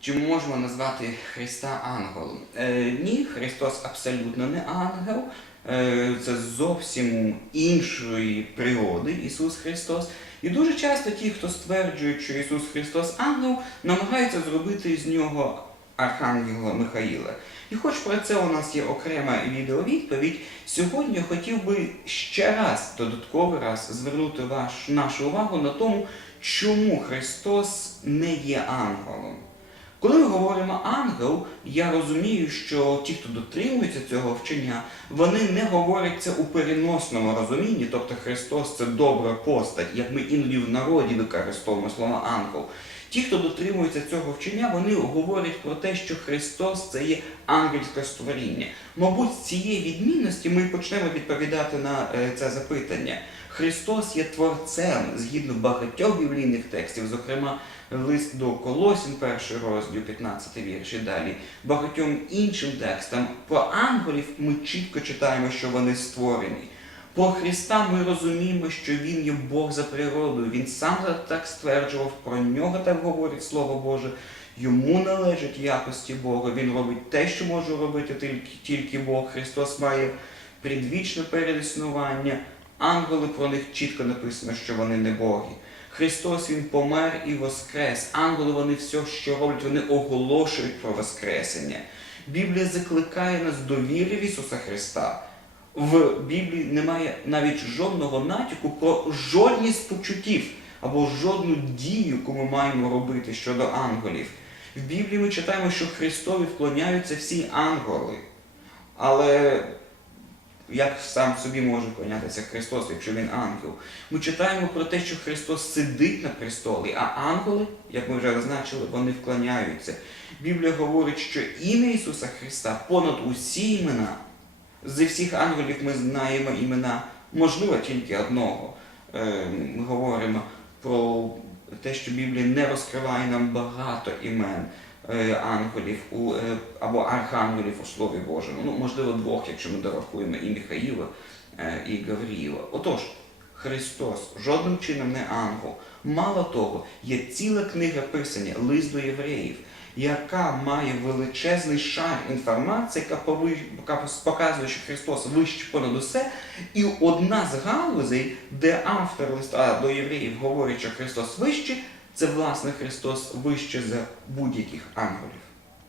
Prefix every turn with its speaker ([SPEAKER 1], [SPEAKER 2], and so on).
[SPEAKER 1] Чи можемо назвати Христа ангелом? Е, ні, Христос абсолютно не ангел. Е, це зовсім іншої природи Ісус Христос. І дуже часто ті, хто стверджують, що Ісус Христос ангел, намагаються зробити з нього Архангела Михаїла. І хоч про це у нас є окрема відеовідповідь, сьогодні хотів би ще раз, додатковий раз, звернути ваш, нашу увагу на тому, чому Христос не є ангелом. Коли ми говоримо ангел, я розумію, що ті, хто дотримується цього вчення, вони не говорять це у переносному розумінні, тобто Христос це добра постать, як ми іноді в народі використовуємо слово ангел. Ті, хто дотримується цього вчення, вони говорять про те, що Христос це є ангельське створіння. Мабуть, з цієї відмінності ми почнемо відповідати на е, це запитання. Христос є творцем згідно багатьох біблійних текстів, зокрема лист до Колосін, перший розділ, 15 вірш і далі. Багатьом іншим текстам про ангелів ми чітко читаємо, що вони створені. Про Христа ми розуміємо, що Він є Бог за природою. Він сам так стверджував, про нього так говорить Слово Боже. Йому належать якості Бога. Він робить те, що може робити тільки, тільки Бог. Христос має предвічне переіснування. Ангели про них чітко написано, що вони не боги. Христос Він помер і воскрес. Ангели вони все, що роблять, вони оголошують про Воскресення. Біблія закликає нас до віри в Ісуса Христа. В Біблії немає навіть жодного натяку про жодні з почуттів або жодну дію, яку ми маємо робити щодо ангелів. В Біблії ми читаємо, що Христові вклоняються всі ангели. Але як сам собі може вклонятися Христос, якщо він ангел? Ми читаємо про те, що Христос сидить на престолі, а ангели, як ми вже зазначили, вони вклоняються. Біблія говорить, що ім'я Ісуса Христа понад усі імена. Зі всіх ангелів ми знаємо імена, можливо, тільки одного. Е, Ми говоримо про те, що Біблія не розкриває нам багато імен е, ангелів е, або архангелів у Слові Божому. Ну, можливо, двох, якщо ми дорахуємо і Михаїла, і Гавріїла. Отож, Христос жодним чином не ангел. Мало того, є ціла книга писання, лист до євреїв, яка має величезний шар інформації, яка показує, що Христос вище понад усе. І одна з галузей, де автор листа до євреїв говорить, що Христос вище, це власне Христос вище за будь-яких ангелів.